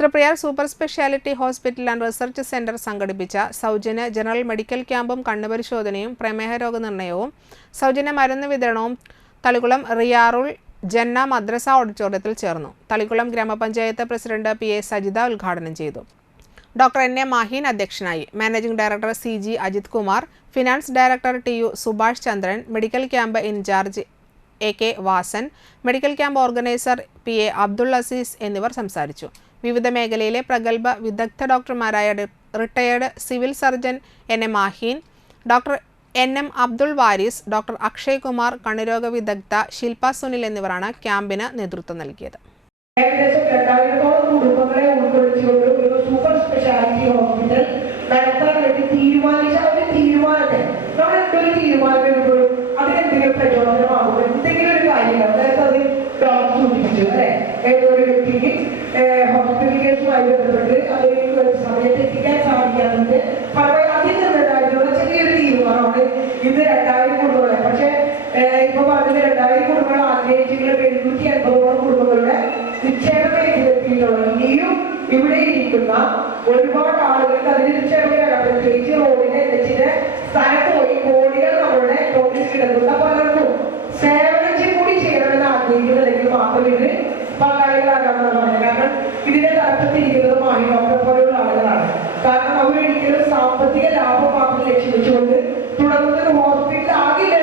Triprayar super speciality hospital and research centre സംഘടിപ്പിച്ച സൗജന്യ general medical ക്യാമ്പും കണ്ണുപരിശോധനയും പ്രമേഹ രോഗനിർണയവും സൗജന്യ മരുന്ന് വിതരണവും തളിക്കുളം റിയാറുൾ ജന്ന മദ്രസ ഓഡിറ്റോറിയത്തിൽ ചേർന്നു. തളിക്കുളം ഗ്രാമപഞ്ചായത്ത് പ്രസിഡന്റ് പി.എ. സജിത ഉദ്ഘാടനം ചെയ്തു. Doctor N A. മാഹീൻ അധ്യക്ഷനായി. Managing director C G. Ajith Kumar, finance director T U. Subhash Chandran, medical camp in charge A K. Vasan, medical camp organiser P A. Abdul Azeez എന്നിവർ സംസാരിച്ചു. വിവിധ മേഖലയിലെ പ്രഗത്ഭ വിദഗ്ധ ഡോക്ടർമാരായ retired civil surgeon N A. Maheen, doctor N M. Abdul Waris, doctor Akshay Kumar, കണ്ണുരോഗ വിദഗ്ധ ശില്പ സുനിൽ എന്നിവരാണ് ക്യാമ്പിന് നേതൃത്വം നൽകിയത്. ഏകദേശം 2000-ഓളം കുടുംബങ്ങളെ ഉൾക്കൊള്ളിച്ചുകൊണ്ട് ഒരു സൂപ്പർ സ്പെഷ്യാലിറ്റി ഹോസ്പിറ്റൽ നടത്താൻ വേണ്ടി തീരുമാനിച്ച ഒരു തീരുമാനത്തെ നമ്മൾ എന്തൊരു തീരുമാനം വരുമ്പോഴും അതിനെന്തെങ്കിലും പ്രചോദനമാകും, എന്തെങ്കിലും ഒരു കാര്യങ്ങൾ അതായത് അത് ഡോക്ടർ സൂചിപ്പിച്ചു അല്ലെ, ഏതൊരു വ്യക്തിക്ക് ഹോസ്പിറ്റൽ കേസുമായി ബന്ധപ്പെട്ട് അത് സമയത്ത് എത്തിക്കാൻ സാധിക്കാറുണ്ട്. അതിൽ നിന്നുണ്ടായിട്ടുള്ള ചെറിയൊരു തീരുമാനമാണ് ഇത് 2000 കുടുംബങ്ങളെ. പക്ഷെ ഇപ്പൊ പറഞ്ഞത് 2000 കുടുംബങ്ങൾ ആഗ്രഹിച്ചെങ്കിലും 750 കുടുംബങ്ങളുടെ നിക്ഷേപത്തിലെത്തിയിട്ടുള്ള ഇനിയും ഇവിടെ ഇരിക്കുന്ന ഒരുപാട് ആളുകൾക്ക് അതിന് നിക്ഷേപകരാണ്. പ്രത്യേകിച്ച് റോഡിന്റെ എത്തിച്ചിട്ട് സ്ഥലത്ത് പോയി കോടികൾ നമ്മളുടെ ടോപ്പിൽ കിടക്കുന്ന പലർക്കും സേവനം കൂടി ചെയ്യണമെന്ന് ആഗ്രഹിക്കുന്നുണ്ടെങ്കിൽ മാത്രം ഇത് പങ്കാളികളാകാമെന്നാണ്. കാരണം ഇതിന്റെ തലപ്പത്തിരിക്കുന്നത് ഡോക്ടർ പോലെയുള്ള ആളുകളാണ്. കാരണം അവരൊരിക്കലും സാമ്പത്തിക ലാഭം മാത്രം ലക്ഷ്യം വെച്ചുകൊണ്ട് തുടങ്ങുന്ന ഒരു ഹോസ്പിറ്റൽ ആകില്ല